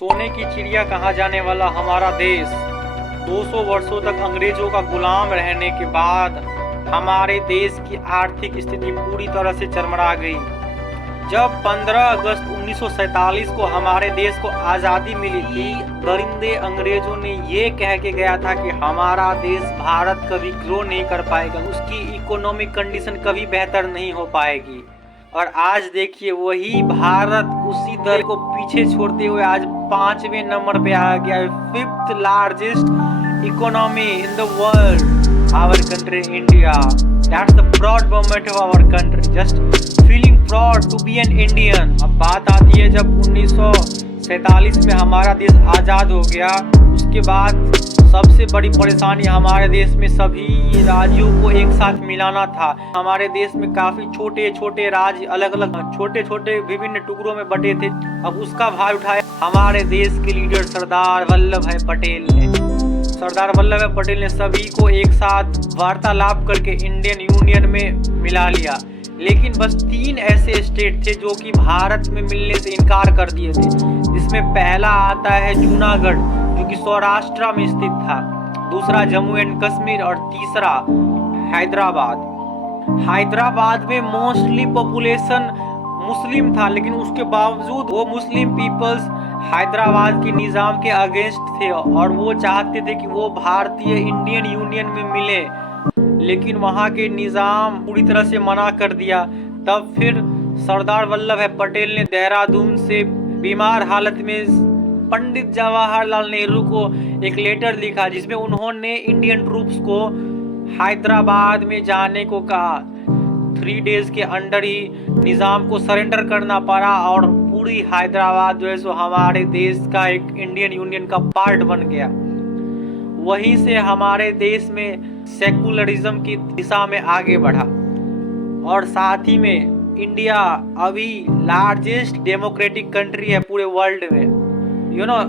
सोने की चिड़िया कहा जाने वाला हमारा देश 200 वर्षों तक अंग्रेजों का गुलाम रहने के बाद हमारे देश की आर्थिक स्थिति पूरी तरह से चरमरा गई। जब 15 अगस्त 1947 को हमारे देश को आज़ादी मिली थी, दरिंदे अंग्रेजों ने ये कह के गया था कि हमारा देश भारत कभी ग्रो नहीं कर पाएगा, उसकी इकोनॉमिक कंडीशन कभी बेहतर नहीं हो पाएगी। और आज देखिए वही भारत उसी दर को पीछे छोड़ते हुए आज 5वें नंबर पे आ गया है। 5th largest economy in the world, our country India. That's the proud moment of our country, just feeling proud to be an Indian. अब बात आती है जब 1947 में हमारा देश आज़ाद हो गया, उसके बाद सबसे बड़ी परेशानी हमारे देश में सभी राज्यों को एक साथ मिलाना था। हमारे देश में काफी छोटे छोटे राज्य अलग अलग छोटे छोटे विभिन्न टुकड़ों में बटे थे। अब उसका भार उठाया हमारे देश के लीडर सरदार वल्लभ भाई पटेल ने। सरदार वल्लभ भाई पटेल ने सभी को एक साथ वार्तालाप करके इंडियन यूनियन में मिला लिया। लेकिन बस 3 ऐसे स्टेट थे जो कि भारत में मिलने से इनकार कर दिए थे, जिसमें पहला आता है जूनागढ़ जो कि सौराष्ट्र में स्थित था, दूसरा जम्मू एंड कश्मीर और तीसरा हैदराबाद। हैदराबाद में मोस्टली पॉपुलेशन मुस्लिम था, लेकिन उसके बावजूद वो मुस्लिम पीपल्स हैदराबाद के निज़ाम के अगेंस्ट थे और वो चाहते थे कि वो भारतीय इंडियन यूनियन में मिले, लेकिन वहाँ के निज़ाम पूरी तरह से मना कर दिया। तब फिर सरदार वल्लभ भाई पटेल ने देहरादून से बीमार हालत में पंडित जवाहरलाल नेहरू को एक लेटर लिखा, जिसमें उन्होंने इंडियन ट्रूप्स को हैदराबाद में जाने को कहा। 3 डेज के अंदर ही निज़ाम को सरेंडर करना पड़ा और पूरी हैदराबाद जो है सो हमारे देश का एक इंडियन यूनियन का पार्ट बन गया। वहीं से हमारे देश में सेकुलरिज्म की दिशा में आगे बढ़ा और साथ ही में इंडिया अभी लार्जेस्ट डेमोक्रेटिक कंट्री है पूरे वर्ल्ड में।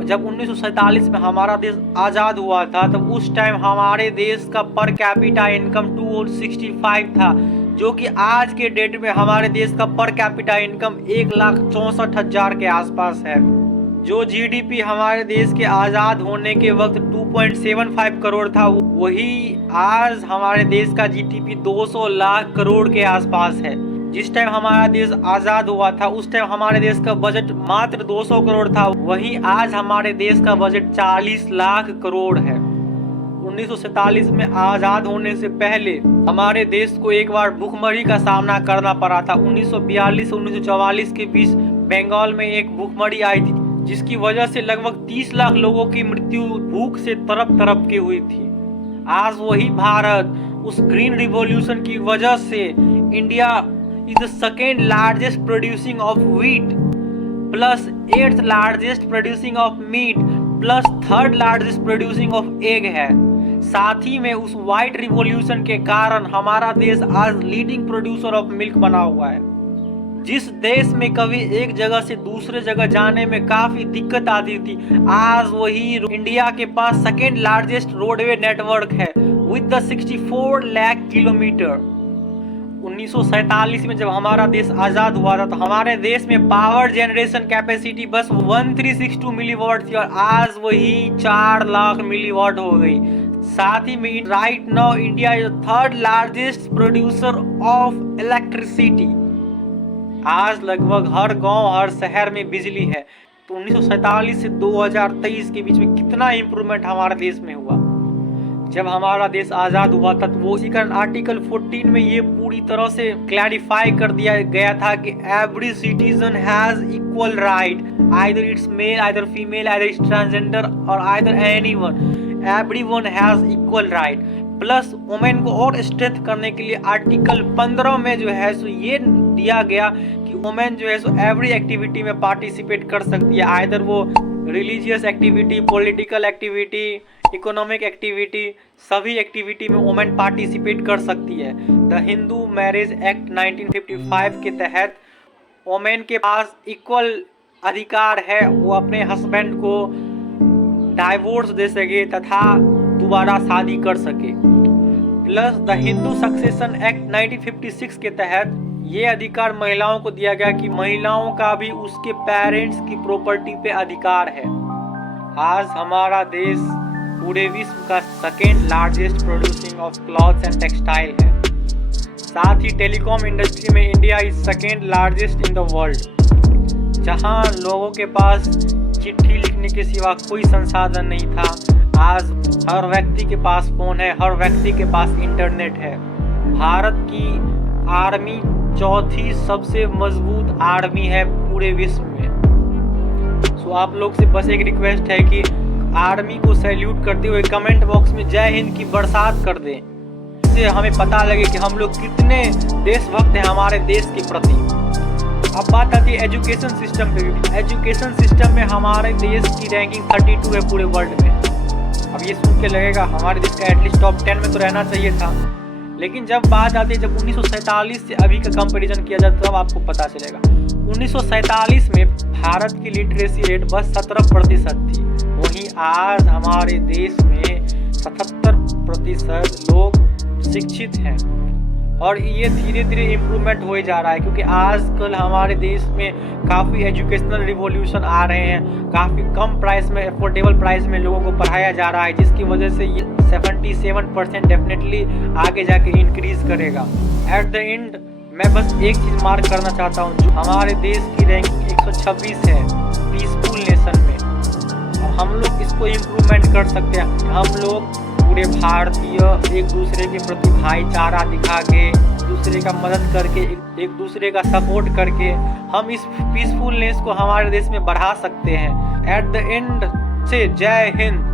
जब 1947 में हमारा देश आज़ाद हुआ था तब उस टाइम हमारे देश का पर कैपिटा इनकम 265 था, जो कि आज के डेट में हमारे देश का पर कैपिटा इनकम 1,64,000 के आसपास है। जो जीडीपी हमारे देश के आज़ाद होने के वक्त 2.75 करोड़ था, वही आज हमारे देश का जीडीपी 200 लाख करोड़ के आसपास है। जिस टाइम हमारा देश आज़ाद हुआ था उस टाइम हमारे देश का बजट मात्र 200 करोड़ था, वहीं आज हमारे देश का बजट 40 लाख करोड़ है। 1947 में आज़ाद होने से पहले हमारे देश को एक बार भूखमरी का सामना करना पड़ा था। 1942 1944 के बीच बंगाल में एक भूखमरी आई थी, जिसकी वजह से लगभग 30 लाख लोगों की मृत्यु भूख से तड़प के हुई थी। आज वही भारत उस ग्रीन रिवॉल्यूशन की वजह से India is the second largest producing of wheat plus 8th largest producing of meat plus 3rd largest producing of egg है। साथ ही में उस व्हाइट रिवॉल्यूशन के कारण हमारा देश आज लीडिंग प्रोड्यूसर ऑफ मिल्क बना हुआ है। जिस देश में कभी एक जगह से दूसरे जगह जाने में काफी दिक्कत आती थी, आज वही इंडिया के पास सेकेंड लार्जेस्ट रोडवे नेटवर्क है विद द 64 लाख किलोमीटर। 1947 में जब हमारा देश आज़ाद हुआ था तो हमारे देश में पावर जनरेशन कैपेसिटी बस 1362 मिलीवाट थी और आज वही 4 लाख मिलीवाट हो गई। साथ ही में right now India is 3rd largest producer of electricity. आज लगभग हर गांव हर शहर में बिजली है। तो 1947 से 2023 के बीच में कितना इम्प्रूवमेंट हमारे देश में हुआ। जब हमारा देश आज़ाद हुआ था तो वो इसी कारण आर्टिकल 14 में ये पूरी तरह से क्लैरिफाई कर दिया गया था कि every citizen has equal right, either it's male either female either it's transgender और either anyone, everyone has equal right. Plus women को और स्ट्रेंथ करने के लिए आर्टिकल 15 में जो है सो ये दिया गया कि वुमेन जो है सो एवरी एक्टिविटी में पार्टिसिपेट कर सकती है, आइदर वो religious activity, political activity, economic activity, सभी एक्टिविटी में वुमेन पार्टिसिपेट कर सकती है। द हिंदू मैरिज एक्ट 1955 के तहत वुमेन के पास इक्वल अधिकार है, वो अपने हस्बैंड को डाइवोर्स दे सके तथा दोबारा शादी कर सके। Plus the Hindu succession act 1956 के तहत ये अधिकार महिलाओं को दिया गया कि महिलाओं का भी उसके पेरेंट्स की प्रॉपर्टी पे अधिकार है। आज हमारा देश पूरे विश्व का second largest producing of clothes and textile है। साथ ही टेलीकॉम इंडस्ट्री में India is second largest in the world. जहां लोगों के पास चिट्ठी लिखने के सिवा कोई संसाधन नहीं था, आज हर व्यक्ति के पास फोन है, हर व्यक्ति के पास इंटरनेट है। भारत की आर्मी चौथी सबसे मजबूत आर्मी है पूरे विश्व में। सो आप लोग से बस एक रिक्वेस्ट है कि आर्मी को सैल्यूट करते हुए कमेंट बॉक्स में जय हिंद की बरसात कर दें, इससे हमें पता लगे कि हम लोग कितने देशभक्त हैं हमारे देश के प्रति। अब बात आती है एजुकेशन सिस्टम पे भी। एजुकेशन सिस्टम में हमारे देश की रैंकिंग 32 है पूरे वर्ल्ड में। अब ये सुन के लगेगा हमारे देश का एटलीस्ट टॉप 10 में तो रहना चाहिए था, लेकिन जब बात आती है, जब 1947 से अभी का कंपैरिजन किया जाए तब आपको पता चलेगा। 1947 में भारत की लिटरेसी रेट बस 17% थी, वहीं आज हमारे देश में 77% लोग शिक्षित हैं। और ये धीरे धीरे इम्प्रूवमेंट हो जा रहा है, क्योंकि आजकल हमारे देश में काफ़ी एजुकेशनल रिवॉल्यूशन आ रहे हैं, काफ़ी कम प्राइस में, अफोर्डेबल प्राइस में लोगों को पढ़ाया जा रहा है, जिसकी वजह से ये 77% डेफिनेटली आगे जाके इंक्रीज करेगा। एट द एंड मैं बस एक चीज़ मार्क करना चाहता हूँ, जो हमारे देश की रैंकिंग 126 है पीसफुल नेशन में। अब हम लोग इसको इम्प्रूवमेंट कर सकते हैं। हम लोग पूरे भारतीय एक दूसरे के प्रति भाईचारा दिखा के, दूसरे का मदद करके, एक दूसरे का सपोर्ट करके हम इस पीसफुलनेस को हमारे देश में बढ़ा सकते हैं। एट द एंड से जय हिंद।